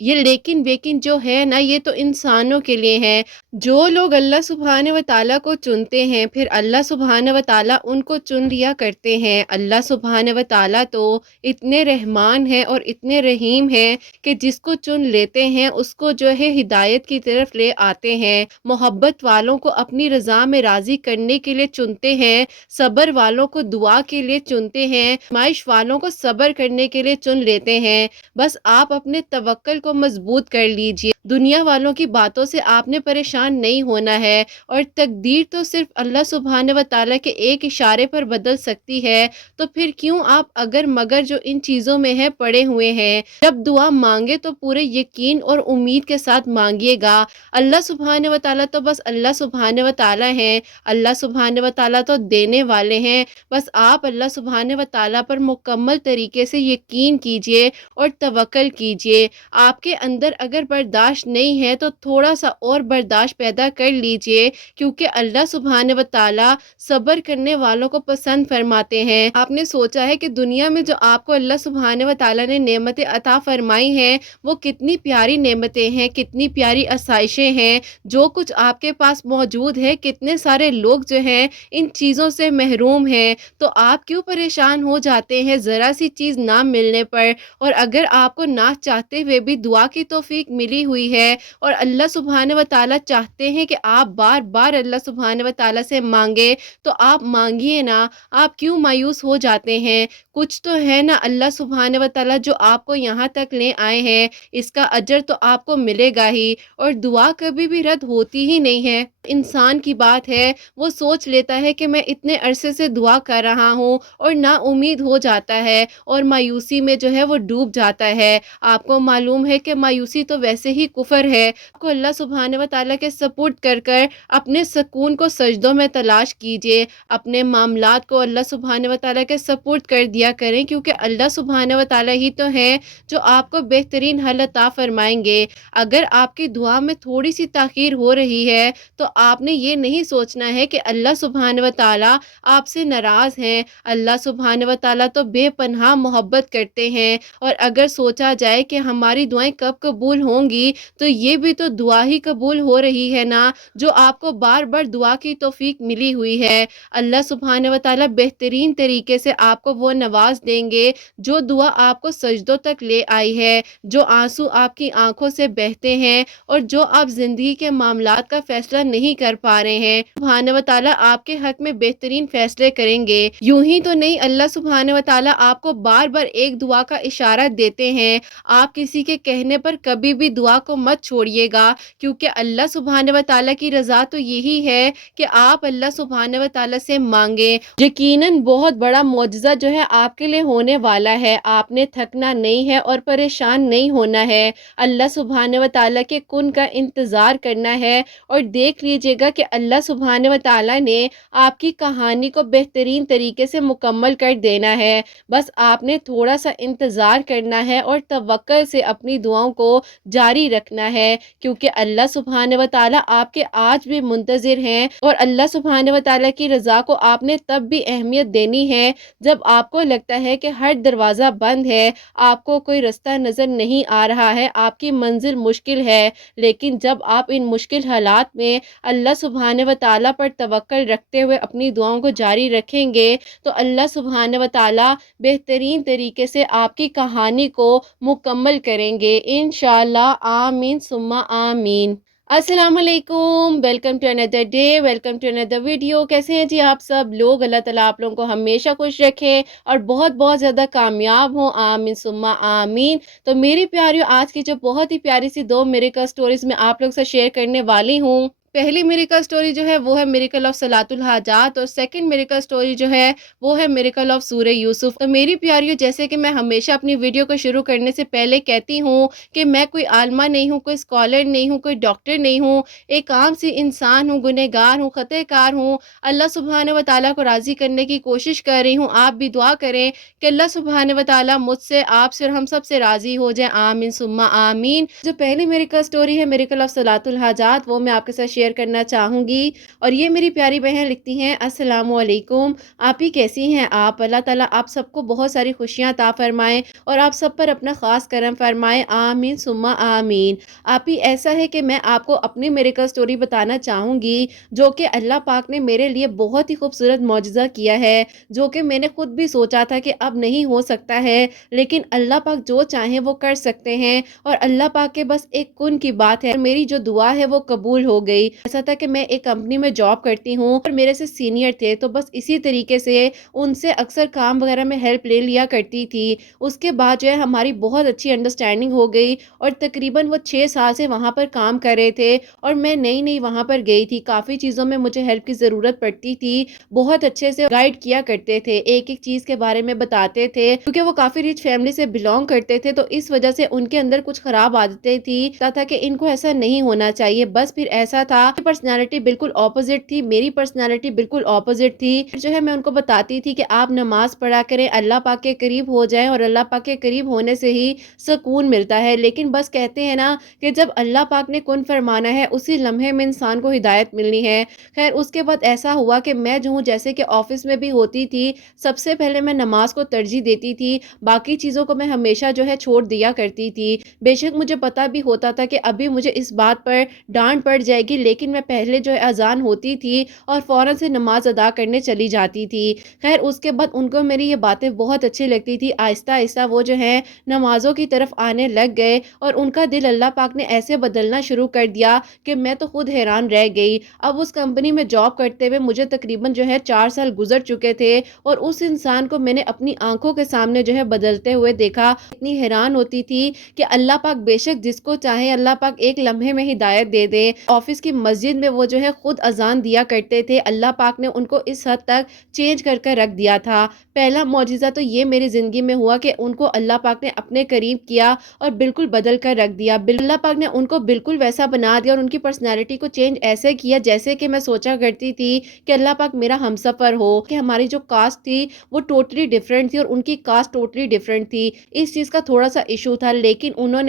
یہ لیکن ویکن جو ہے نا، یہ تو انسانوں کے لیے ہے۔ جو لوگ اللہ سبحانہ و تعالیٰ کو چنتے ہیں، پھر اللہ سبحانہ و تعالیٰ ان کو چن لیا کرتے ہیں۔ اللہ سبحانہ و تعالیٰ تو اتنے رحمان ہیں اور اتنے رحیم ہیں کہ جس کو چن لیتے ہیں اس کو جو ہے ہدایت کی طرف لے آتے ہیں۔ محبت والوں کو اپنی رضا میں راضی کرنے کے لیے چنتے ہیں، صبر والوں کو دعا کے لیے چنتے ہیں، آزمائش والوں کو صبر کرنے کے لیے چن لیتے ہیں۔ بس آپ اپنے توکل کو مضبوط کر لیجئے، دنیا والوں کی باتوں سے آپ نے پریشان نہیں ہونا ہے، اور تقدیر تو صرف اللہ سبحانہ و تعالیٰ کے ایک اشارے پر بدل سکتی ہے۔ تو پھر کیوں آپ اگر مگر جو ان چیزوں میں ہے پڑے ہوئے ہیں؟ جب دعا مانگے تو پورے یقین اور امید کے ساتھ مانگیے گا۔ اللہ سبحانہ و تعالیٰ تو بس اللہ سبحانہ و تعالیٰ ہیں، اللہ سبحانہ و تعالیٰ تو دینے والے ہیں۔ بس آپ اللہ سبحانہ و تعالیٰ پر مکمل طریقے سے یقین کیجئے اور توکل کیجئے۔ آپ کے اندر اگر برداشت نہیں ہے تو تھوڑا سا اور برداشت پیدا کر لیجئے، کیونکہ اللہ سبحانہ و تعالیٰ صبر کرنے والوں کو پسند فرماتے ہیں۔ آپ نے سوچا ہے کہ دنیا میں جو آپ کو اللہ سبحانہ و تعالیٰ نے نعمتیں عطا فرمائی ہیں وہ کتنی پیاری نعمتیں ہیں، کتنی پیاری آسائشیں ہیں۔ جو کچھ آپ کے پاس موجود ہے، کتنے سارے لوگ جو ہیں ان چیزوں سے محروم ہیں، تو آپ کیوں پریشان ہو جاتے ہیں ذرا سی چیز نہ ملنے پر؟ اور اگر آپ کو نہ چاہتے ہوئے بھی دعا کی توفیق ملی ہوئی ہے اور اللہ سبحانہ و تعالیٰ چاہتے ہیں کہ آپ بار بار اللہ سبحانہ و تعالیٰ سے مانگے، تو آپ مانگیے نا۔ آپ کیوں مایوس ہو جاتے ہیں؟ کچھ تو ہے نا اللہ سبحانہ و تعالیٰ جو آپ کو یہاں تک لے آئے ہیں، اس کا اجر تو آپ کو ملے گا ہی، اور دعا کبھی بھی رد ہوتی ہی نہیں ہے۔ انسان کی بات ہے، وہ سوچ لیتا ہے کہ میں اتنے عرصے سے دعا کر رہا ہوں، اور نا امید ہو جاتا ہے اور مایوسی میں جو ہے وہ ڈوب جاتا ہے۔ آپ کو معلوم ہے کہ مایوسی تو ویسے ہی کفر ہے۔ آپ کو اللہ سبحانہ و تعالیٰ کے سپرد کر کر اپنے سکون کو سجدوں میں تلاش کیجئے، اپنے معاملات کو اللہ سبحانہ و تعالیٰ کے سپرد کر دیا کریں، کیونکہ اللہ سبحانہ و تعالیٰ ہی تو ہیں جو آپ کو بہترین حل عطا فرمائیں گے۔ اگر آپ کی دعا میں تھوڑی سی تاخیر ہو رہی ہے تو آپ نے یہ نہیں سوچنا ہے کہ اللہ سبحانہ و تعالیٰ آپ سے ناراض ہیں۔ اللہ سبحانہ و تعالیٰ تو بے پناہ محبت کرتے ہیں، اور اگر سوچا جائے کہ ہماری دعائیں کب قبول ہوں گی، تو یہ بھی تو دعا ہی قبول ہو رہی ہے نا، جو آپ کو بار بار دعا کی توفیق ملی ہوئی ہے۔ اللہ سبحانہ و تعالیٰ بہترین طریقے سے آپ کو وہ نواز دیں گے جو دعا آپ کو سجدوں تک لے آئی ہے، جو آنسو آپ کی آنکھوں سے بہتے ہیں، اور جو آپ زندگی کے معاملات کا فیصلہ نہیں کر پا رہے ہیں، سبحانہ و تعالیٰ آپ کے حق میں بہترین فیصلے کریں گے۔ یوں ہی تو نہیں، اللہ سبحانہ و تعالیٰ آپ کو بار بار ایک دعا کا اشارہ دیتے ہیں۔ آپ کسی کے کہنے پر کبھی بھی دعا کو مت چھوڑیے گا، کیونکہ اللہ سبحانہ و تعالیٰ کی رضا تو یہی ہے کہ آپ اللہ سبحانہ و تعالیٰ سے مانگیں۔ یقیناً بہت بڑا معجزہ جو ہے آپ کے لیے ہونے والا ہے۔ آپ نے تھکنا نہیں ہے اور پریشان نہیں ہونا ہے، اللہ سبحانہ و تعالیٰ کے کن کا انتظار کرنا ہے، اور دیکھ لیجئے گا کہ اللہ سبحانہ و تعالیٰ نے آپ کی کہانی کو بہترین طریقے سے مکمل کر دینا ہے۔ بس آپ نے تھوڑا سا انتظار کرنا ہے اور توکل سے اپنی دعاؤں کو جاری رکھنا ہے، کیونکہ اللہ سبحانہ و تعالیٰ آپ کے آج بھی منتظر ہیں، اور اللہ سبحانہ و تعالیٰ کی رضا کو آپ نے تب بھی اہمیت دینی ہے جب آپ کو لگتا ہے کہ ہر دروازہ بند ہے، آپ کو کوئی رستہ نظر نہیں آ رہا ہے، آپ کی منزل مشکل ہے۔ لیکن جب آپ ان مشکل حالات میں اللہ سبحانہ و تعالیٰ پر توکل رکھتے ہوئے اپنی دعاؤں کو جاری رکھیں گے، تو اللہ سبحانہ و تعالیٰ بہترین طریقے سے آپ کی کہانی کو مکمل کریں گے انشاءاللہ۔ آمین ثم آمین۔ السلام علیکم، ویلکم ٹو اندر ڈے، ویلکم ٹو اندر ویڈیو۔ کیسے ہیں جی آپ سب لوگ؟ اللہ تعالیٰ آپ لوگوں کو ہمیشہ خوش رکھے اور بہت بہت زیادہ کامیاب ہوں، آمین ثم آمین۔ تو میری پیاریوں، آج کی جو بہت ہی پیاری سی دو میریکل سٹوریز میں آپ لوگ سے شیئر کرنے والی ہوں۔ پہلی میریکل سٹوری جو ہے وہ ہے میریکل آف صلاۃ الحاجات، اور سیکنڈ میریکل سٹوری جو ہے وہ ہے میریکل آف سورہ یوسف۔ تو میری پیاریوں، جیسے کہ میں ہمیشہ اپنی ویڈیو کو شروع کرنے سے پہلے کہتی ہوں کہ میں کوئی عالمہ نہیں ہوں، کوئی اسکالر نہیں ہوں، کوئی ڈاکٹر نہیں ہوں، ایک عام سی انسان ہوں، گنہگار ہوں، خطا کار ہوں۔ اللہ سبحانہ و تعالیٰ کو راضی کرنے کی کوشش کر رہی ہوں۔ آپ بھی دعا کریں کہ اللہ سبحانہ و تعالیٰ مجھ سے، آپ سے اور ہم سب سے راضی ہو جائیں، آمین ثم آمین۔ جو پہلی میریکل سٹوری ہے میریکل آف صلاۃ الحاجات، وہ میں آپ کے ساتھ شیئر شیئر کرنا چاہوں گی۔ اور یہ میری پیاری بہن لکھتی ہیں، السلام علیکم، آپ ہی کیسی ہیں آپ؟ اللہ تعالیٰ آپ سب کو بہت ساری خوشیاں عطا فرمائیں اور آپ سب پر اپنا خاص کرم فرمائیں، آمین ثم آمین۔ آپ ہی ایسا ہے کہ میں آپ کو اپنی میریکل سٹوری بتانا چاہوں گی، جو کہ اللہ پاک نے میرے لیے بہت ہی خوبصورت معجزہ کیا ہے، جو کہ میں نے خود بھی سوچا تھا کہ اب نہیں ہو سکتا ہے، لیکن اللہ پاک جو چاہیں وہ کر سکتے ہیں، اور اللہ پاک کے بس ایک کن کی بات ہے، میری جو دعا ہے وہ قبول ہو گئی۔ ایسا تھا کہ میں ایک کمپنی میں جاب کرتی ہوں اور میرے سے سینئر تھے، تو بس اسی طریقے سے ان سے اکثر کام وغیرہ میں ہیلپ لے لیا کرتی تھی۔ اس کے بعد جو ہے ہماری بہت اچھی انڈرسٹینڈنگ ہو گئی، اور تقریباً وہ 6 سال سے وہاں پر کام کر رہے تھے، اور میں نئی نئی وہاں پر گئی تھی، کافی چیزوں میں مجھے ہیلپ کی ضرورت پڑتی تھی، بہت اچھے سے گائیڈ کیا کرتے تھے، ایک ایک چیز کے بارے میں بتاتے تھے، کیونکہ وہ کافی ریچ فیملی سے بلونگ کرتے تھے، تو اس وجہ سے ان کے اندر کچھ خراب عادتیں تھی، تھا کہ ان کو ایسا نہیں ہونا چاہیے، بس پھر ایسا تھا کہ پرسنالٹی بالکل اپوزٹ تھی، میری پرسنالٹی بالکل اپوزٹ تھی۔ جو ہے میں ان کو بتاتی تھی کہ آپ نماز پڑھا کریں، اللہ پاک کے قریب ہو جائیں، اور اللہ پاک کے قریب ہونے سے ہی سکون ملتا ہے، لیکن بس کہتے ہیں نا کہ جب اللہ پاک نے کن فرمانا ہے اسی لمحے میں انسان کو ہدایت ملنی ہے۔ خیر اس کے بعد ایسا ہوا کہ میں جو ہوں، جیسے کہ آفس میں بھی ہوتی تھی، سب سے پہلے میں نماز کو ترجیح دیتی تھی، باقی چیزوں کو میں ہمیشہ جو ہے چھوڑ دیا کرتی تھی، بے شک مجھے پتا بھی ہوتا تھا کہ ابھی مجھے اس بات پر ڈانٹ پڑ جائے گی، لیکن میں پہلے جو ہے اذان ہوتی تھی اور فوراً سے نماز ادا کرنے چلی جاتی تھی۔ خیر اس کے بعد ان کو میری یہ باتیں بہت اچھی لگتی تھی، آہستہ آہستہ وہ جو ہے نمازوں کی طرف آنے لگ گئے، اور ان کا دل اللہ پاک نے ایسے بدلنا شروع کر دیا کہ میں تو خود حیران رہ گئی۔ اب اس کمپنی میں جاب کرتے ہوئے مجھے تقریباً جو ہے 4 سال گزر چکے تھے، اور اس انسان کو میں نے اپنی آنکھوں کے سامنے جو ہے بدلتے ہوئے دیکھا، اتنی حیران ہوتی تھی کہ اللہ پاک بے شک جس کو چاہے اللہ پاک ایک لمحے میں ہدایت دے دے۔ آفس کی مسجد میں وہ جو ہے خود اذان دیا کرتے تھے، اللہ پاک نے ان کو اس حد تک چینج کر کر رکھ دیا تھا۔ پہلا معجزہ تو یہ میری زندگی میں ہوا کہ ان کو اللہ پاک نے اپنے قریب کیا اور بالکل بدل کر رکھ دیا، اللہ پاک نے ان کو بالکل ویسا بنا دیا، اور ان کی پرسنالٹی کو چینج ایسے کیا جیسے کہ میں سوچا کرتی تھی کہ اللہ پاک میرا ہمسفر ہو، کہ ہماری جو کاسٹ تھی وہ ٹوٹلی ڈیفرنٹ تھی اور ان کی کاسٹ ٹوٹلی ڈیفرنٹ تھی۔ اس چیز کا تھوڑا سا ایشو تھا، لیکن انہوں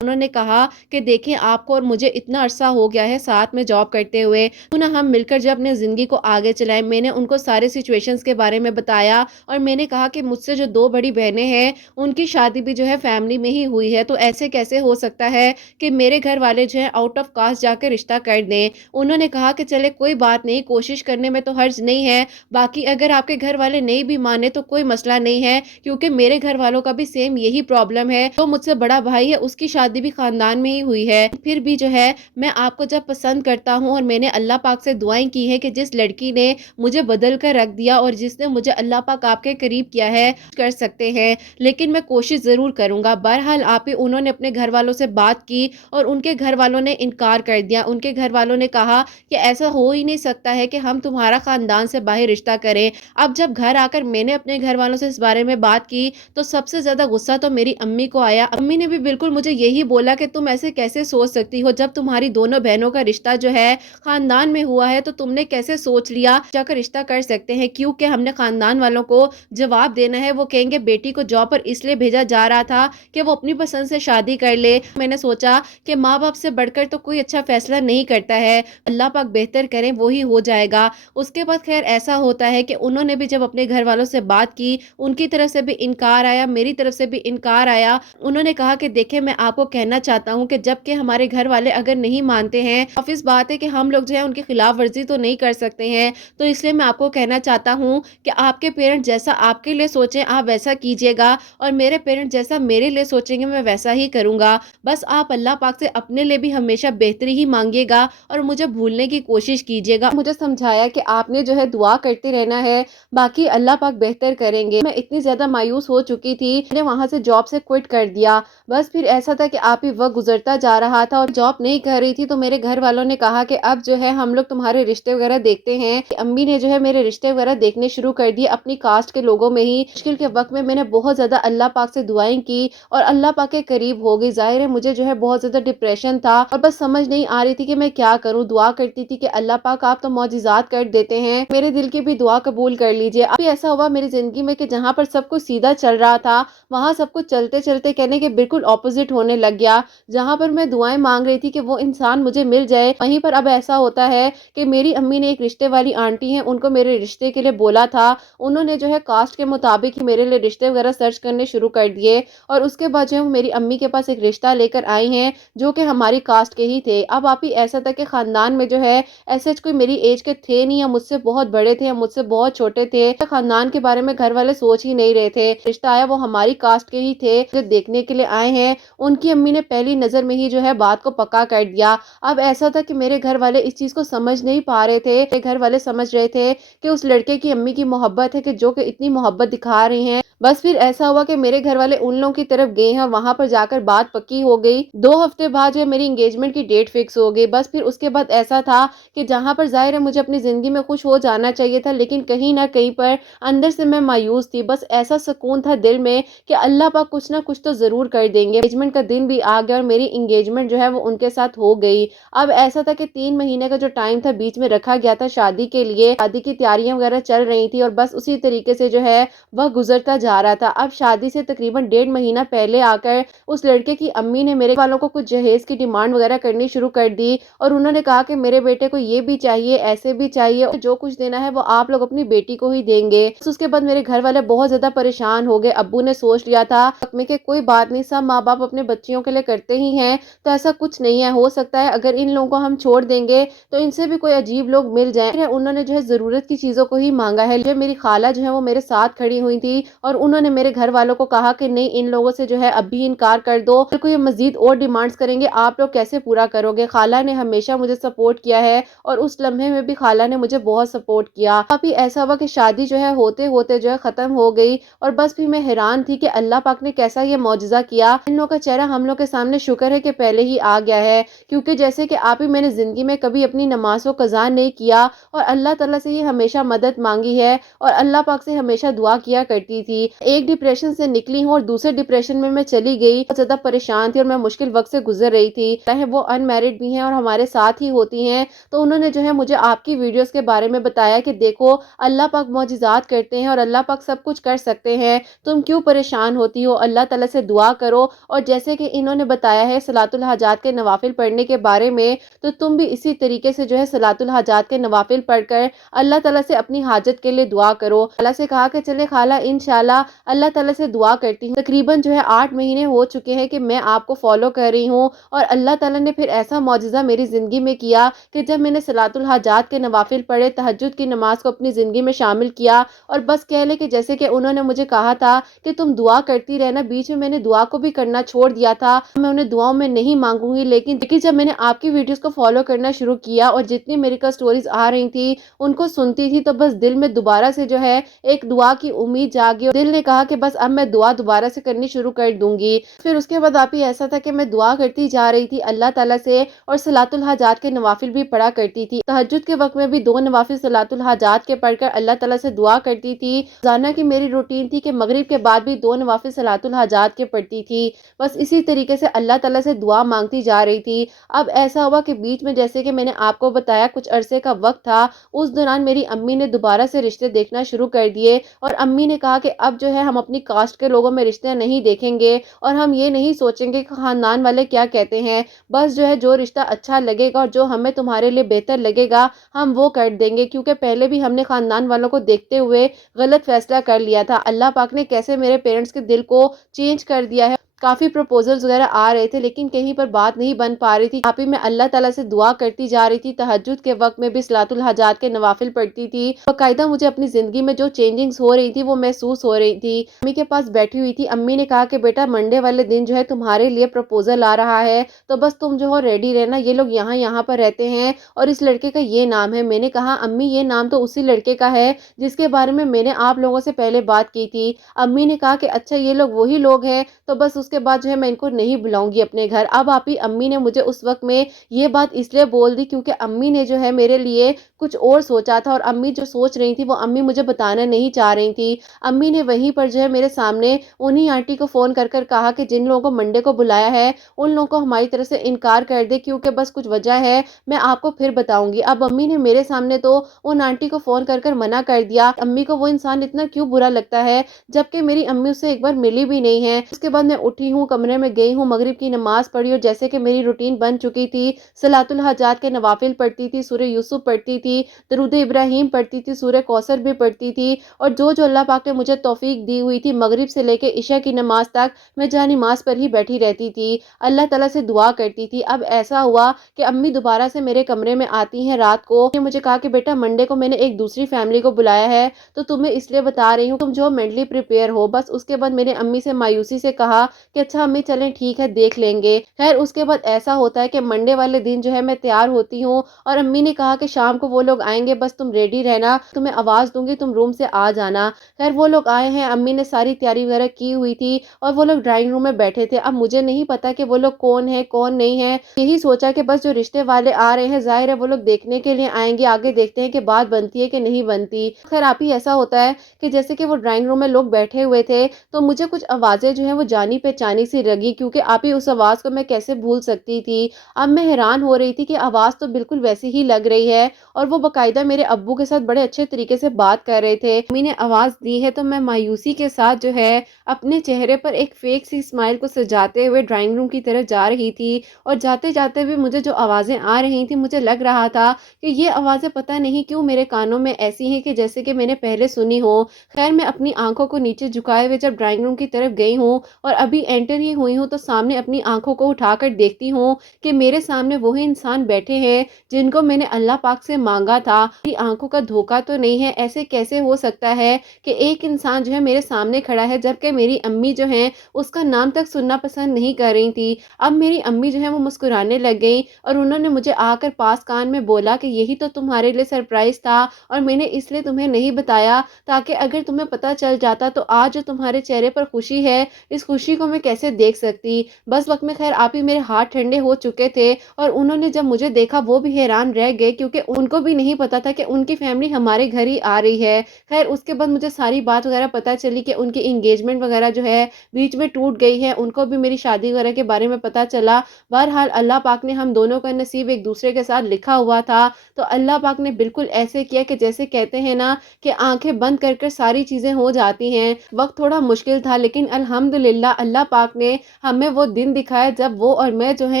نے کہا کہ دیکھیں آپ کو اور مجھے اتنا عرصہ ہو گیا ہے ساتھ میں جاب کرتے ہوئے، کیوں نہ ہم مل کر جب اپنی زندگی کو آگے چلائیں۔ میں نے ان کو سارے سچویشنز کے بارے میں بتایا، اور میں نے کہا کہ مجھ سے جو 2 بڑی بہنیں ہیں ان کی شادی بھی جو ہے فیملی میں ہی ہوئی ہے، تو ایسے کیسے ہو سکتا ہے کہ میرے گھر والے جو ہے آؤٹ آف کاسٹ جا کے رشتہ کر دیں۔ انہوں نے کہا کہ چلے کوئی بات نہیں، کوشش کرنے میں تو حرج نہیں ہے، باقی اگر آپ کے گھر والے نہیں بھی مانے تو کوئی مسئلہ نہیں ہے، کیونکہ میرے گھر والوں کا بھی سیم یہی پرابلم ہے، تو مجھ سے بڑا بھائی ہے اس کی شادی بھی خاندان میں ہی ہوئی ہے، پھر بھی جو ہے میں آپ کو جب پسند کرتا ہوں، اور میں نے اللہ پاک سے دعائیں کی ہے کہ جس لڑکی نے مجھے بدل کر رکھ دیا اور جس نے مجھے اللہ پاک آپ کے قریب کیا ہے، کر سکتے ہیں، لیکن میں کوشش ضرور کروں گا۔ بہرحال آپ ہی انہوں نے اپنے گھر والوں سے بات کی، اور ان کے گھر والوں نے انکار کر دیا، ان کے گھر والوں نے کہا کہ ایسا ہو ہی نہیں سکتا ہے کہ ہم تمہارا خاندان سے باہر رشتہ کریں۔ اب جب گھر آ کر میں نے اپنے گھر والوں سے اس بارے میں بات کی تو سب سے زیادہ غصہ تو میری امی کو آیا، امی نے بھی بالکل مجھے یہی بولا کہ تم ایسے کیسے سوچ سکتی ہو، جب تمہاری دونوں بہنوں کا رشتہ جو ہے خاندان میں ہوا ہے تو تم نے کیسے سوچ لیا جا کر رشتہ کر سکتے ہیں، کیونکہ ہم نے خاندان والوں کو جواب دینا ہے، وہ کہیں گے بیٹی کو جاب پر اس لیے بھیجا جا رہا تھا کہ وہ اپنی پسند سے شادی کر لے۔ میں نے سوچا کہ ماں باپ سے بڑھ کر تو کوئی اچھا فیصلہ نہیں کرتا ہے، اللہ پاک بہتر کریں وہی ہو جائے گا۔ اس کے بعد خیر ایسا ہوتا ہے کہ انہوں نے بھی جب اپنے گھر والوں سے بات کی، ان کی طرف سے بھی انکار آیا، میری طرف سے بھی انکار آیا۔ انہوں نے کہا کہ دیکھیں میں آپ کو کہنا چاہتا ہوں کہ جب کہ ہمارے گھر والے اگر نہیں مانتے ہیں، آفس بات ہے کہ ہم لوگ جو ہے ان کی خلاف ورزی تو نہیں کر سکتے ہیں، تو اس لیے میں آپ کو کہنا چاہتا ہوں کہ آپ کے پیرنٹ جیسا آپ کے لیے سوچیں آپ ویسا کیجیے گا، اور میرے پیرنٹ جیسا میرے لیے سوچیں گے میں ویسا ہی کروں گا۔ بس آپ اللہ پاک سے اپنے لیے بھی ہمیشہ بہتری ہی مانگیے گا اور مجھے بھولنے کی کوشش کیجیے گا۔ مجھے سمجھایا کہ آپ نے جو ہے دعا کرتے رہنا ہے، باقی اللہ پاک بہتر کریں گے۔ میں اتنی زیادہ مایوس ہو چکی تھی، میں نے وہاں سے جاب سے کوئٹ کر دیا۔ بس پھر ایسا تھا کہ آپ ہی وقت گزرتا جا رہا تھا اور جاب نہیں کر رہی تھی، تو میرے گھر والوں نے کہا کہ اب جو ہے ہم لوگ تمہارے رشتے وغیرہ دیکھتے ہیں۔ امی نے جو ہے میرے رشتے وغیرہ دیکھنے شروع کر دیے اپنی کاسٹ کے لوگوں میں ہی۔ مشکل کے وقت میں نے بہت زیادہ اللہ پاک سے دعائیں کی اور اللہ پاک کے قریب ہو گئی۔ ظاہر ہے مجھے جو ہے بہت زیادہ ڈپریشن تھا اور بس سمجھ نہیں آ رہی تھی کہ میں کیا کروں۔ دعا کرتی تھی کہ اللہ پاک آپ تو معجزات کر دیتے ہیں، میرے دل کی بھی دعا قبول کر لیجئے۔ اب ایسا ہوا میری زندگی میں کہ جہاں پر سب کچھ سیدھا چل رہا تھا، وہاں سب کچھ چلتے چلتے کہنے کے بالکل اپوزٹ ہونے لگ گیا۔ جہاں پر میں دعائیں مانگ رہی تھی کہ وہ انسان مجھے مل جائے، گئے وہیں پر اب ایسا ہوتا ہے کہ میری امی نے ایک رشتے والی آنٹی ہیں ان کو میرے رشتے کے لیے بولا تھا، انہوں نے جو ہے کاسٹ کے مطابق ہی میرے لیے رشتے وغیرہ سرچ کرنے شروع کر دیے اور اس کے بعد جو ہے وہ میری امی کے پاس ایک رشتہ لے کر آئی ہیں جو کہ ہماری کاسٹ کے ہی تھے۔ اب آپ ہی ایسا تھا کہ خاندان میں جو ہے ایسے کوئی میری ایج کے تھے نہیں، یا مجھ سے بہت بڑے تھے یا مجھ سے بہت چھوٹے تھے، خاندان کے بارے میں گھر والے سوچ ہی نہیں رہے تھے۔ رشتہ آیا وہ ہماری کاسٹ کے ہی تھے جو دیکھنے کے لیے آئے ہیں، ان کی امی نے پہلی نظر میں ہی جو ہے بات کو پکا کر دیا۔ اب ایسا تھا کہ میرے گھر والے اس چیز کو سمجھ نہیں پا رہے تھے، میرے گھر والے سمجھ رہے تھے کہ اس لڑکے کی امی کی محبت ہے کہ جو کہ اتنی محبت دکھا رہی ہیں۔ بس پھر ایسا ہوا کہ میرے گھر والے ان لوگوں کی طرف گئے ہیں، وہاں پر جا کر بات پکی ہو گئی۔ 2 ہفتے بعد جو ہے میری انگیجمنٹ کی ڈیٹ فکس ہو گئی۔ بس پھر اس کے بعد ایسا تھا کہ جہاں پر ظاہر ہے مجھے اپنی زندگی میں خوش ہو جانا چاہیے تھا، لیکن کہیں نہ کہیں پر اندر سے میں مایوس تھی۔ بس ایسا سکون تھا دل میں کہ اللہ پاک کچھ نہ کچھ تو ضرور کر دیں گے۔ انگیجمنٹ کا دن بھی آ گیا اور میری انگیجمنٹ جو ہے وہ ان کے ساتھ ہو گئی۔ اب ایسا تھا کہ 3 مہینے کا جو ٹائم تھا بیچ میں رکھا گیا تھا شادی کے لیے، شادی کی تیاریاں وغیرہ چل رہی تھی اور بس اسی طریقے سے جو ہے وہ گزرتا جا رہا تھا۔ اب شادی سے تقریباً 1.5 مہینہ پہلے آ کر اس لڑکے کی امی نے میرے والوں کو کچھ جہیز کی ڈیمانڈ وغیرہ کرنی شروع کر دی اور انہوں نے کہا کہ میرے بیٹے کو یہ بھی چاہیے، ایسے بھی چاہیے، جو کچھ دینا ہے وہ آپ لوگ اپنی بیٹی کو ہی دیں گے۔ اس کے بعد میرے گھر والے بہت زیادہ پریشان ہو گئے۔ ابو نے سوچ لیا تھا کہ کوئی بات نہیں، سب ماں باپ اپنے بچیوں کے لیے کرتے ہی ہیں، تو ایسا کچھ نہیں ہے، ہو سکتا ہے اگر ان لوگوں کو ہم چھوڑ دیں گے تو ان سے بھی کوئی عجیب لوگ مل جائیں۔ انہوں نے جو ہے ضرورت کی چیزوں کو ہی مانگا ہے۔ میری خالہ جو ہے وہ میرے ساتھ کھڑی ہوئی تھی اور انہوں نے میرے گھر والوں کو کہا کہ نہیں، ان لوگوں سے جو ہے ابھی انکار کر دو، کوئی مزید اور ڈیمانڈز کریں گے آپ لوگ کیسے پورا کرو گے۔ خالہ نے ہمیشہ مجھے سپورٹ کیا ہے اور اس لمحے میں بھی خالہ نے مجھے بہت سپورٹ کیا۔ ابھی ایسا ہوا کہ شادی جو ہے ہوتے ہوتے جو ہے ختم ہو گئی اور بس پھر میں حیران تھی کہ اللہ پاک نے کیسا یہ معجزہ کیا۔ ان لوگوں کا چہرہ ہم لوگ کے سامنے شکر ہے کہ پہلے ہی آ گیا ہے، کیونکہ جیسے کہ آپ ہی میں نے زندگی میں کبھی اپنی نماز کو قضا نہیں کیا اور اللہ تعالیٰ سے یہ ہمیشہ مدد مانگی ہے اور اللہ پاک سے ہمیشہ دعا کیا کرتی تھی۔ ایک ڈپریشن سے نکلی ہوں اور دوسرے ڈپریشن میں چلی گئی، بہت زیادہ پریشان تھی اور میں مشکل وقت سے گزر رہی تھی۔ چاہے وہ ان میرڈ بھی ہیں اور ہمارے ساتھ ہی ہوتی ہیں، تو انہوں نے جو ہے مجھے آپ کی ویڈیوز کے بارے میں بتایا کہ دیکھو اللہ پاک معجزات کرتے ہیں اور اللہ پاک سب کچھ کر سکتے ہیں، تم کیوں پریشان ہوتی ہو، اللہ تعالیٰ سے دعا کرو۔ اور جیسے کہ انہوں نے بتایا ہے صلاۃ الحاجات کے نوافل پڑھنے کے بارے میں، تو تم بھی اسی طریقے سے جو ہے صلاۃ الحاجات کے نوافل پڑھ کر اللہ تعالیٰ سے اپنی حاجت کے لیے دعا کرو۔ اللہ سے کہا کہ چلے خالہ انشاءاللہ اللہ تعالیٰ سے دعا کرتی ہوں۔ تقریباً جو ہے 8 مہینے ہو چکے ہیں کہ میں آپ کو فالو کر رہی ہوں اور اللہ تعالیٰ نے پھر ایسا معجزہ میری زندگی میں کیا کہ جب میں نے صلاۃ الحاجات کے نوافل پڑھے، تہجد کی نماز کو اپنی زندگی میں شامل کیا اور بس کہہ لے کہ جیسے کہ انہوں نے مجھے کہا تھا کہ تم دعا کرتی رہنا، بیچ میں نے دعا کو بھی کرنا چھوڑ دیا تھا، میں انہیں دعاؤں میں نہیں مانگوں گی، لیکن جب میں نے آپ کی ویڈیوز کو فالو کرنا شروع کیا اور جتنی میریکل سٹوریز آ رہی تھی ان کو سنتی تھی تو بس دل میں دوبارہ سے جو ہے ایک دعا کی امید جاگی اور دل نے کہا کہ بس اب میں دعا دوبارہ سے کرنی شروع کر دوں گی۔ پھر اس کے بعد آپ ہی ایسا تھا کہ میں دعا کرتی جا رہی تھی اللہ تعالیٰ سے اور صلاۃ الحاجات کے نوافل بھی پڑھا کرتی تھی۔ تہجد کے وقت میں بھی 2 نوافل صلاۃ الحاجات کے پڑھ کر اللہ تعالیٰ سے دعا کرتی تھی۔ روزانہ کی میری روٹین تھی کہ مغرب کے بعد بھی 2 نوافل صلاۃ الحاجات کے پڑھتی تھی، بس اسی طریقے سے اللہ تعالیٰ سے دعا مانگتی جا رہی تھی۔ اب ایسا ہوا کہ بیچ میں جیسے کہ میں نے آپ کو بتایا کچھ عرصے کا وقت تھا، اس دوران میری امی نے دوبارہ سے رشتے دیکھنا شروع کر دیے اور امی نے کہا کہ اب جو ہے ہم اپنی کاسٹ کے لوگوں میں رشتے نہیں دیکھیں گے اور ہم یہ نہیں سوچیں گے کہ خاندان والے کیا کہتے ہیں، بس جو ہے جو رشتہ اچھا لگے گا اور جو ہمیں تمہارے لیے بہتر لگے گا ہم وہ کر دیں گے، کیونکہ پہلے بھی ہم نے خاندان والوں کو دیکھتے ہوئے غلط فیصلہ کر لیا تھا۔ اللہ پاک نے کیسے میرے پیرنٹس کے دل کو چینج کر دیا ہے۔ کافی پروپوزلز وغیرہ آ رہے تھے لیکن کہیں پر بات نہیں بن پا رہی تھی۔ آپ ہی میں اللہ تعالیٰ سے دعا کرتی جا رہی تھی، تہجد کے وقت میں بھی صلاۃ الحاجات کے نوافل پڑھتی تھی۔ باقاعدہ مجھے اپنی زندگی میں جو چینجنگز ہو رہی تھی وہ محسوس ہو رہی تھی۔ امی کے پاس بیٹھی ہوئی تھی، امی نے کہا کہ بیٹا منڈے والے دن جو ہے تمہارے لیے پروپوزل آ رہا ہے، تو بس تم جو ہو ریڈی رہنا، یہ لوگ یہاں پر رہتے ہیں اور اس لڑکے کا یہ نام ہے۔ میں نے کہا امی یہ نام تو اسی لڑکے کا ہے جس کے بارے میں نے آپ لوگوں سے پہلے بات کی تھی۔ امی نے کہا کہ اچھا یہ لوگ وہی لوگ ہیں، تو بس اس کے بعد جو ہے میں ان کو نہیں بلاؤں گی اپنے گھر۔ اب آپ ہی امی نے مجھے اس وقت میں یہ بات اس لیے بول دی کیونکہ امی نے جو ہے میرے لیے کچھ اور سوچا تھا اور امی جو سوچ رہی تھی وہ امی مجھے بتانا نہیں چاہ رہی تھی۔ امی نے وہیں پر جو ہے میرے سامنے انہی آنٹی کو فون کر کہا کہ جن لوگوں کو منڈے کو بلایا ہے ان لوگوں کو ہماری طرف سے انکار کر دے، کیونکہ بس کچھ وجہ ہے، میں آپ کو پھر بتاؤں گی۔ اب امی نے میرے سامنے تو ان آنٹی کو فون کر منع کر دیا۔ امی کو وہ انسان اتنا کیوں برا لگتا ہے جبکہ میری امی اس سے ایک بار ملی بھی نہیں ہے۔ اس کے بعد میں اٹھی اٹھی ہوں, کمرے میں گئی ہوں, مغرب کی نماز پڑھی, اور جیسے کہ میری روٹین بن چکی تھی, صلاۃ الحاجات کے نوافل پڑھتی تھی, سورہ یوسف پڑھتی تھی, درود ابراہیم پڑھتی تھی, سورہ کوثر بھی پڑھتی تھی, اور جو اللہ پاک نے مجھے توفیق دی ہوئی تھی, مغرب سے لے کے عشاء کی نماز تک میں جہاں نماز پر ہی بیٹھی رہتی تھی, اللہ تعالیٰ سے دعا کرتی تھی. اب ایسا ہوا کہ امی دوبارہ سے میرے کمرے میں آتی ہیں رات کو, مجھے کہا کہ بیٹا منڈے کو میں نے ایک دوسری فیملی کو بلایا ہے, تو تمہیں اس لیے بتا رہی ہوں تم جو مینٹلی پریپیئر ہو. بس اس کے بعد میرے امی سے مایوسی سے کہا کہ اچھا امی چلیں ٹھیک ہے دیکھ لیں گے. خیر اس کے بعد ایسا ہوتا ہے کہ منڈے والے دن جو ہے میں تیار ہوتی ہوں, اور امی نے کہا کہ شام کو وہ لوگ آئیں گے, بس تم ریڈی رہنا, تمہیں آواز دوں گی تم روم سے آ جانا. خیر وہ لوگ آئے ہیں, امی نے ساری تیاری وغیرہ کی ہوئی تھی, اور وہ لوگ ڈرائنگ روم میں بیٹھے تھے. اب مجھے نہیں پتا کہ وہ لوگ کون ہے کون نہیں ہے, یہی سوچا کہ بس جو رشتے والے آ رہے ہیں ظاہر ہے وہ لوگ دیکھنے کے لیے آئیں گے, آگے دیکھتے ہیں کہ بات بنتی ہے کہ نہیں بنتی. خیر آپ ہی ایسا ہوتا ہے کہ جیسے کہ وہ ڈرائنگ روم میں لوگ بیٹھے ہوئے تھے, تو مجھے کچھ آوازیں جو ہیں وہ جانی پہچانی سی لگی, کیونکہ آپ ہی اس آواز کو میں کیسے بھول سکتی تھی. اب میں حیران ہو رہی تھی کہ آواز تو بالکل ویسی ہی لگ رہی ہے, اور وہ باقاعدہ میرے ابو کے ساتھ بڑے اچھے طریقے سے بات کر رہے تھے. امی نے آواز دی ہے تو میں مایوسی کے ساتھ جو ہے اپنے چہرے پر ایک فیک سی اسمائل کو سجاتے ہوئے ڈرائنگ روم کی طرف جا رہی تھی, اور جاتے جاتے بھی مجھے جو آوازیں آ رہی تھیں مجھے لگ رہا تھا کہ یہ آوازیں پتہ نہیں کیوں میرے کانوں میں ایسی ہیں کہ جیسے کہ میں نے پہلے سنی ہو. خیر میں اپنی آنکھوں کو نیچے جھکائے ہوئے جب ڈرائنگ روم کی طرف گئی ہوں اور ابھی انٹر ہی ہوئی ہوں, تو سامنے اپنی آنکھوں کو اٹھا کر دیکھتی ہوں کہ میرے سامنے وہی انسان بیٹھے ہیں جن کو میں نے اللہ پاک سے مانگا تھا. میری آنکھوں کا دھوکا تو نہیں ہے, ایسے کیسے ہو سکتا ہے کہ ایک انسان جو ہے میرے سامنے کھڑا ہے, جبکہ میری امی جو ہیں اس کا نام تک سننا پسند نہیں کر رہی تھی. اب میری امی جو ہے وہ مسکرانے لگ گئی, اور انہوں نے مجھے آ کر پاس کان میں بولا کہ یہی تو تمہارے لیے سرپرائز تھا, اور میں نے اس لیے تمہیں نہیں بتایا تاکہ اگر تمہیں پتہ چل جاتا تو آج جو تمہارے چہرے پر خوشی ہے اس خوشی کو میں کیسے دیکھ سکتی. بس وقت میں خیر آپ ہی میرے ہاتھ ٹھنڈے ہو چکے تھے, اور انہوں نے جب مجھے دیکھا وہ بھی حیران رہ گئے, کیونکہ ان کو بھی نہیں پتا تھا کہ ان کی فیملی ہمارے گھر ہی آ رہی ہے. خیر اس کے بعد مجھے ساری بات وغیرہ پتہ چلی کہ ان کی انگیجمنٹ وغیرہ جو ہے بیچ میں ٹوٹ گئی ہے, ان کو بھی میری شادی وغیرہ کے بارے میں پتہ چلا. بہرحال اللہ پاک نے ہم دونوں کا نصیب ایک دوسرے کے ساتھ لکھا ہوا تھا, تو اللہ پاک نے بالکل ایسے کیا کہ جیسے کہتے ہیں نا کہ آنکھیں بند کر کر ساری چیزیں ہو جاتی ہیں. وقت تھوڑا مشکل تھا لیکن الحمدللہ اللہ پاک نے ہمیں وہ دن دکھایا جب وہ اور میں جو ہے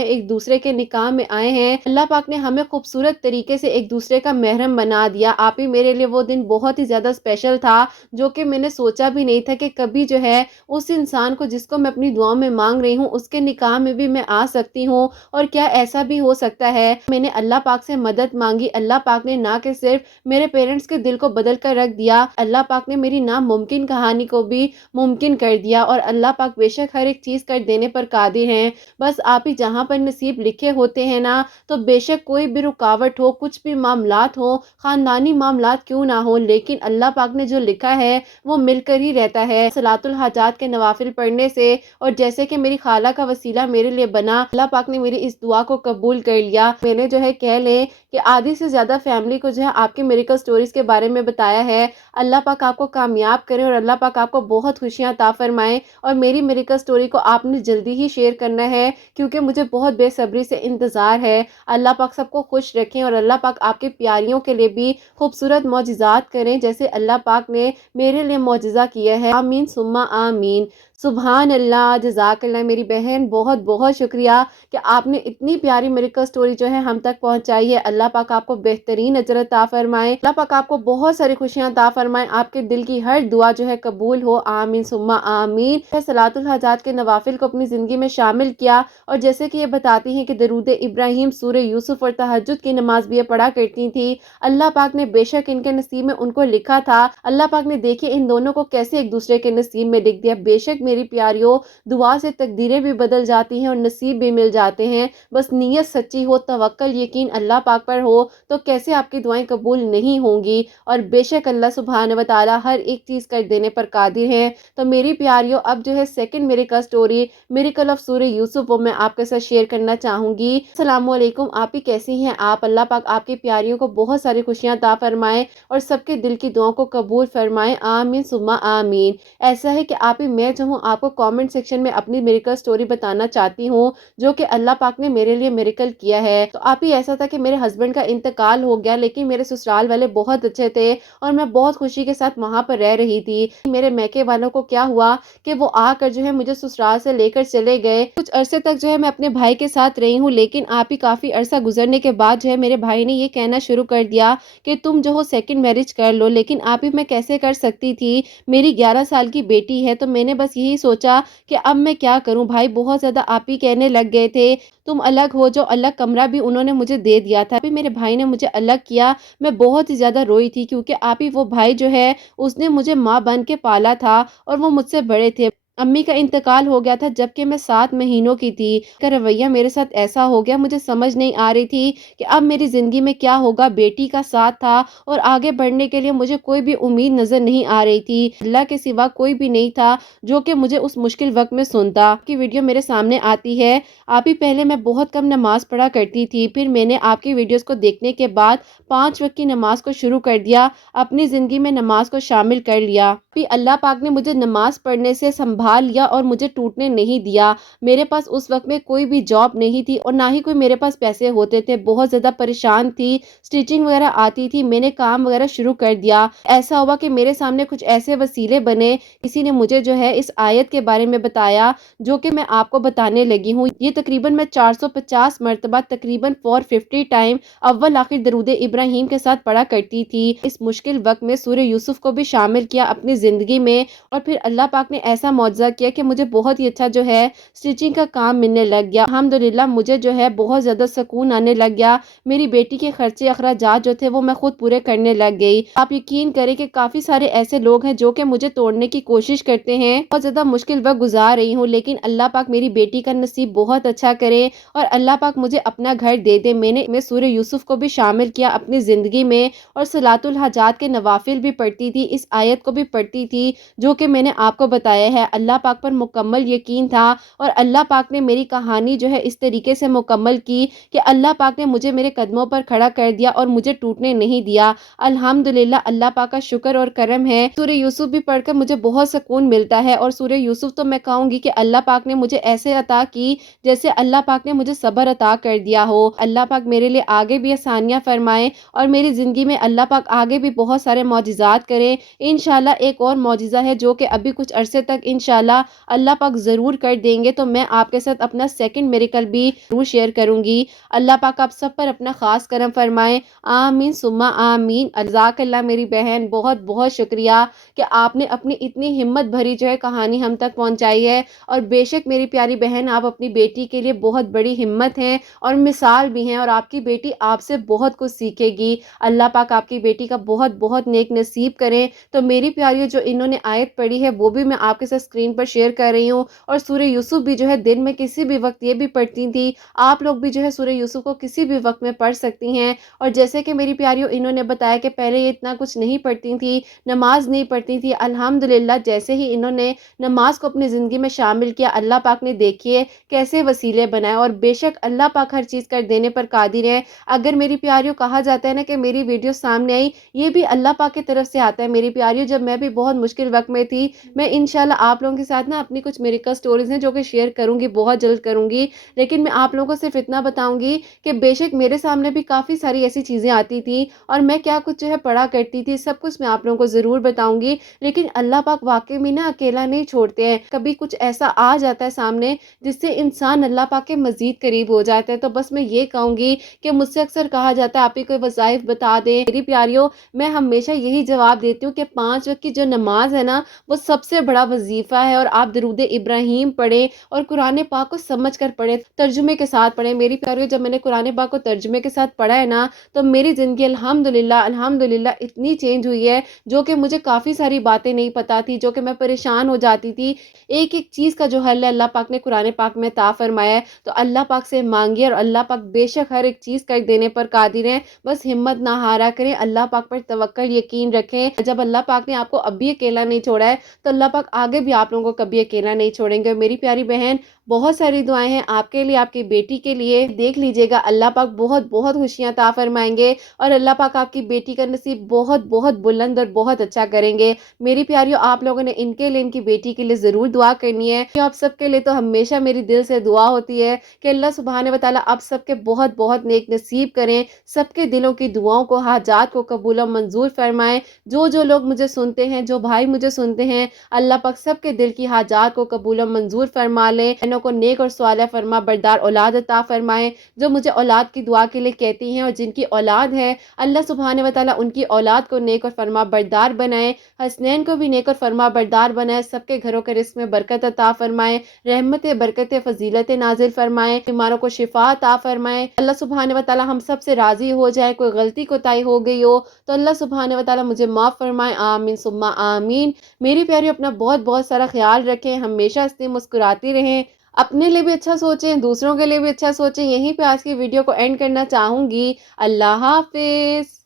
ایک دوسرے کے نکاح میں آئے ہیں. اللہ پاک نے ہمیں خوبصورت طریقے سے ایک دوسرے کا محرم بنا دیا. آپ ہی میرے لیے وہ دن بہت ہی زیادہ اسپیشل تھا, جو کہ میں نے سوچا بھی نہیں تھا کہ کبھی جو ہے اس انسان کو جس کو میں اپنی دعاؤں میں مانگ رہی ہوں اس کے نکاح میں بھی میں آ سکتی ہوں. اور کیا ایسا بھی ہو سکتا ہے, میں نے اللہ پاک سے مدد مانگی, اللہ پاک نے نہ کہ صرف میرے پیرنٹس کے دل کو بدل کر رکھ دیا, اللہ پاک نے میری ناممکن کہانی کو بھی ممکن کر دیا. اور اللہ پاک بے شک ہر ایک چیز کر دینے پر قادر ہیں. بس آپ ہی جہاں پر نصیب لکھے ہوتے ہیں نا, تو بے شک کوئی بھی رکاوٹ ہو, کچھ بھی معاملات ہو, خاندانی معاملات کیوں نہ ہو, لیکن اللہ پاک نے جو لکھا ہے وہ مل کر ہی رہتا ہے. صلاۃ الحاجات کے نوافل پڑھنے سے, اور جیسے کہ میری خالہ کا وسیلہ میرے لیے بنا, اللہ پاک نے میری اس دعا کو قبول کر لیا. میں نے جو ہے کہہ لیں کہ آدھی سے زیادہ فیملی کو جو ہے آپ کی میریکل سٹوریز کے بارے میں بتایا ہے. اللہ پاک آپ کو کامیاب کرے, اور اللہ پاک آپ کو بہت خوشیاں عطا فرمائے. اور میری میریکل سٹوری کو آپ نے جلدی ہی شیئر کرنا ہے, کیونکہ مجھے بہت بے صبری سے انتظار ہے. اللہ پاک سب کو خوش رکھیں, اور اللہ پاک آپ کے پیاریوں کے لیے بھی خوبصورت معجزات کریں جیسے اللہ پاک نے میرے لیے معجزہ کیا ہے. آمین ثم آمین. سبحان اللہ, جزاک اللہ میری بہن, بہت بہت شکریہ کہ آپ نے اتنی پیاری میریکل سٹوری جو ہے ہم تک پہنچائی ہے. اللہ پاک آپ کو بہترین اجر عطا فرمائے, اللہ پاک آپ کو بہت ساری خوشیاں عطا فرمائے, آپ کے دل کی ہر دعا جو ہے قبول ہو. آمین ثم آمین. صلاۃ الحاجات کے نوافل کو اپنی زندگی میں شامل کیا, اور جیسے کہ یہ بتاتی ہیں کہ درود ابراہیم, سورہ یوسف اور تہجد کی نماز بھی یہ پڑھا کرتی تھی. اللہ پاک نے بے شک ان کے نصیب میں ان کو لکھا تھا. اللہ پاک نے دیکھے ان دونوں کو کیسے ایک دوسرے کے نصیب میں لکھ دیا. بے شک میری پیاریوں, دعا سے تقدیریں بھی بدل جاتی ہیں اور نصیب بھی مل جاتے ہیں. بس نیت سچی ہو, توکل یقین اللہ پاک پر ہو, تو کیسے آپ کی دعائیں قبول نہیں ہوں گی. اور بے شک اللہ سبحانہ و تعالی ہر ایک چیز کر دینے پر قادر ہیں. تو میری پیاریوں, اب جو ہے second miracle story, miracle of سورہ یوسف, وہ میں آپ کے ساتھ شیئر کرنا چاہوں گی. السلام علیکم, آپ ہی کیسی ہیں آپ؟ اللہ پاک آپ کی پیاریوں کو بہت ساری خوشیاں عطا فرمائے, اور سب کے دل کی دعاؤں کو قبول فرمائے. آمین ثم آمین. ایسا ہے کہ آپ ہی میں جو ہوں آپ کو کامنٹ سیکشن میں اپنی میریکل سٹوری بتانا چاہتی ہوں جو کہ اللہ پاک نے میرے لیے میریکل کیا ہے۔ تو آپ ہی ایسا تھا کہ میرے ہسبینڈ کا انتقال ہو گیا، لیکن میرے سسرال والے بہت اچھے تھے اور میں بہت خوشی کے ساتھ وہاں پر رہ رہی تھی۔ میرے میکے والوں کو کیا ہوا کہ وہ آ کر جو ہے مجھے سسرال سے لے کر چلے گئے۔ کچھ عرصے تک جو ہے میں اپنے بھائی کے ساتھ رہی ہوں، لیکن آپ ہی کافی عرصہ گزرنے کے بعد جو ہے میرے بھائی نے یہ کہنا شروع کر دیا کہ تم جو ہو سیکنڈ میرج کر لو، لیکن آپ ہی میں کیسے کر سکتی تھی، میری 11 سال کی بیٹی ہے۔ تو میں نے بس یہی سوچا کہ اب میں کیا کروں، بھائی بہت زیادہ آپ ہی کہنے لگ گئے تھے تم الگ ہو جو، الگ کمرہ بھی انہوں نے مجھے دے دیا تھا۔ ابھی میرے بھائی نے مجھے الگ کیا، میں بہت ہی زیادہ روئی تھی کیونکہ آپ ہی وہ بھائی جو ہے اس نے مجھے ماں بن کے پالا تھا اور وہ مجھ سے بڑے تھے۔ امی کا انتقال ہو گیا تھا جبکہ میں 7 مہینوں کی تھی۔ کا رویہ میرے ساتھ ایسا ہو گیا، مجھے سمجھ نہیں آ رہی تھی کہ اب میری زندگی میں کیا ہوگا۔ بیٹی کا ساتھ تھا اور آگے بڑھنے کے لیے مجھے کوئی بھی امید نظر نہیں آ رہی تھی، اللہ کے سوا کوئی بھی نہیں تھا جو کہ مجھے اس مشکل وقت میں سنتا۔ کی ویڈیو میرے سامنے آتی ہے، آپ ہی پہلے میں بہت کم نماز پڑھا کرتی تھی، پھر میں نے آپ کی ویڈیوز کو دیکھنے کے بعد 5 وقت کی نماز کو شروع کر دیا، اپنی زندگی میں نماز کو شامل کر لیا۔ پھر اللہ پاک نے مجھے نماز پڑھنے سے سنبھال لیا اور مجھے ٹوٹنے نہیں دیا۔ میرے پاس اس وقت میں کوئی بھی جاب نہیں تھی اور نہ ہی کوئی میرے پاس پیسے ہوتے تھے، بہت زیادہ پریشان تھی، سٹیچنگ وغیرہ آتی تھی، میں نے کام وغیرہ شروع کر دیا۔ ایسا ہوا کہ میرے سامنے کچھ ایسے وسیلے بنے، کسی نے مجھے جو ہے اس آیت کے بارے میں بتایا جو کہ میں آپ کو بتانے لگی ہوں۔ یہ تقریباً میں 450 مرتبہ تقریباً 450 ٹائم اول آخر درود ابراہیم کے ساتھ پڑھا کرتی تھی۔ اس مشکل وقت میں سورہ یوسف کو بھی شامل کیا اپنی زندگی میں، اور پھر اللہ پاک نے ایسا معجزہ کیا کہ مجھے بہت ہی اچھا جو ہے سٹیچنگ کا کام ملنے لگ گیا۔ الحمدللہ مجھے جو ہے بہت زیادہ سکون آنے لگ گیا، میری بیٹی کے خرچے اخراجات جو تھے وہ میں خود پورے کرنے لگ گئی۔ آپ یقین کریں کہ کافی سارے ایسے لوگ ہیں جو کہ مجھے توڑنے کی کوشش کرتے ہیں، بہت زیادہ مشکل وقت گزار رہی ہوں، لیکن اللہ پاک میری بیٹی کا نصیب بہت اچھا کرے اور اللہ پاک مجھے اپنا گھر دے دے۔ میں سورہ یوسف کو بھی شامل کیا اپنی زندگی میں اور صلاۃ الحاجات کے نوافل بھی پڑھتی تھی، اس آیت کو بھی پڑھتی تھی جو کہ میں نے آپ کو بتایا ہے۔ اللہ پاک پر مکمل یقین تھا اور اللہ پاک نے میری کہانی جو ہے اس طریقے سے مکمل کی کہ اللہ پاک نے مجھے میرے قدموں پر کھڑا کر دیا اور مجھے ٹوٹنے نہیں دیا۔ الحمدللہ اللہ پاک کا شکر اور کرم ہے۔ سورہ یوسف بھی پڑھ کر مجھے بہت سکون ملتا ہے، اور سورہ یوسف تو میں کہوں گی کہ اللہ پاک نے مجھے ایسے عطا کی جیسے اللہ پاک نے مجھے صبر عطا کر دیا ہو۔ اللہ پاک میرے لیے آگے بھی آسانیاں فرمائے اور میری زندگی میں اللہ پاک آگے بھی بہت سارے معجزات کرے۔ انشاءاللہ ایک اور معجزہ ہے جو کہ ابھی کچھ عرصے تک انشاءاللہ اللہ پاک ضرور کر دیں گے، تو میں آپ کے ساتھ اپنا سیکنڈ میریکل بھی ضرور شیئر کروں گی۔ اللہ پاک آپ سب پر اپنا خاص کرم فرمائے، آمین ثم آمین۔ جزاک اللہ میری بہن، بہت بہت شکریہ کہ آپ نے اپنی اتنی ہمت بھری جو ہے کہانی ہم تک پہنچائی ہے، اور بے شک میری پیاری بہن آپ اپنی بیٹی کے لیے بہت بڑی ہمت ہیں اور مثال بھی ہیں، اور آپ کی بیٹی آپ سے بہت کچھ سیکھے گی۔ اللہ پاک آپ کی بیٹی کا بہت بہت نیک نصیب کریں۔ تو میری پیاریوں، جو انہوں نے آیت پڑھی ہے وہ بھی میں آپ کے ساتھ اسکرین پر شیئر کر رہی ہوں، اور سورہ یوسف بھی جو ہے دن میں کسی بھی وقت یہ بھی پڑھتی تھی، آپ لوگ بھی جو ہے سورہ یوسف کو کسی بھی وقت میں پڑھ سکتی ہیں۔ اور جیسے کہ میری پیاریوں انہوں نے بتایا کہ پہلے یہ اتنا کچھ نہیں پڑھتی تھی، نماز نہیں پڑھتی تھی، الحمدللہ جیسے ہی انہوں نے نماز کو اپنی زندگی میں شامل کیا، اللہ پاک نے دیکھیے کیسے وسیلے بنائے، اور بے شک اللہ پاک ہر چیز کر دینے پر قادر ہے۔ اگر میری پیاریوں کہا جاتا ہے نا کہ میری ویڈیو سامنے آئی، یہ بھی اللہ پاک کی طرف سے آتا ہے۔ میری پیاریوں، جب میں بھی بہت مشکل وقت میں تھی، میں انشاءاللہ آپ لوگوں کے ساتھ نا اپنی کچھ میریکل سٹوریز ہیں جو کہ شیئر کروں گی، بہت جلد کروں گی، لیکن میں آپ لوگوں کو صرف اتنا بتاؤں گی کہ بے شک میرے سامنے بھی کافی ساری ایسی چیزیں آتی تھی اور میں کیا کچھ جو ہے پڑھا کرتی تھی، سب کچھ میں آپ لوگوں کو ضرور بتاؤں گی۔ لیکن اللہ پاک واقعی میں نا اکیلا نہیں چھوڑتے ہیں، کبھی کچھ ایسا آ جاتا ہے سامنے جس سے انسان اللہ پاک کے مزید قریب ہو جاتا ہے۔ تو بس میں یہ کہوں گی کہ مجھ سے اکثر کہا جاتا ہے آپ ہی کوئی وظائف بتا دیں، میری پیاریوں میں ہمیشہ یہی جواب دیتی ہوں کہ 5 وقت کی جو نماز ہے نا وہ سب سے بڑا وظیفہ ہے، اور آپ درود ابراہیم پڑھیں اور قرآن پاک کو سمجھ کر پڑھیں، ترجمے کے ساتھ پڑھیں۔ میری پیاریوں، جب میں نے قرآن پاک کو ترجمے کے ساتھ پڑھا ہے نا تو میری زندگی الحمدللہ اتنی چینج ہوئی ہے، جو کہ مجھے کافی ساری باتیں نہیں پتا تھی، جو کہ میں پریشان ہو جاتی تھی، ایک ایک چیز کا جو حل ہے اللہ پاک نے قرآن پاک میں عطا فرمایا ہے۔ تو اللہ پاک سے مانگیے اور اللہ پاک بے شک ہر ایک چیز کر دینے پر قادر ہے، بس ہمت نہ ہارا کریں، اللہ پاک پر توکل یقین رکھیں۔ جب اللہ پاک نے آپ کو اب بھی اکیلا نہیں چھوڑا ہے تو اللہ پاک آگے بھی آپ لوگوں کو کبھی اکیلا نہیں چھوڑیں گے۔ میری پیاری بہن، بہت ساری دعائیں ہیں آپ کے لیے، آپ کی بیٹی کے لیے، دیکھ لیجیے گا اللہ پاک بہت بہت خوشیاں عطا فرمائیں گے اور اللہ پاک آپ کی بیٹی کا نصیب بہت بہت بلند اور بہت اچھا کریں گے۔ میری پیاریوں، آپ لوگوں نے ان کے لیے، ان کی بیٹی کے لیے ضرور دعا کرنی ہے۔ آپ سب کے لیے تو ہمیشہ میری دل سے دعا ہوتی ہے کہ اللہ سبحانہ و تعالیٰ آپ سب کے بہت بہت نیک نصیب کریں، سب کے دلوں کی دعاؤں کو، حاجات کو قبول و منظور فرمائیں۔ جو لوگ مجھے سنتے ہیں، جو بھائی مجھے سنتے ہیں، اللہ پاک سب کے دل کی حاجات کو قبول و منظور فرما لے، بہنوں کو نیک اور صالح فرما بردار اولاد عطا فرمائے، جو مجھے اولاد کی دعا کے لیے کہتی ہیں اور جن کی اولاد ہے اللہ سبحانہ و تعالیٰ ان کی اولاد کو نیک اور فرما بردار بنائے، حسنین کو بھی نیک اور فرما بردار بنائے، سب کے گھروں کے رزق میں برکت عطا فرمائے، رحمت برکت فضیلت نازل فرمائے، بیماروں کو شفا عطا فرمائے۔ اللہ سبحانہ و تعالیٰ ہم سب سے راضی ہو جائے، کوئی غلطی کوتاہی ہو گئی ہو تو اللہ سبحانہ و تعالیٰ مجھے معاف فرمائے، آمین ثم آمین۔ میری پیاری اپنا بہت بہت سارا خیال رکھیں، ہمیشہ اس لیے مسکراتی رہیں، اپنے لیے بھی اچھا سوچیں، دوسروں کے لیے بھی اچھا سوچیں۔ یہیں پہ آج کی ویڈیو کو اینڈ کرنا چاہوں گی۔ اللہ حافظ۔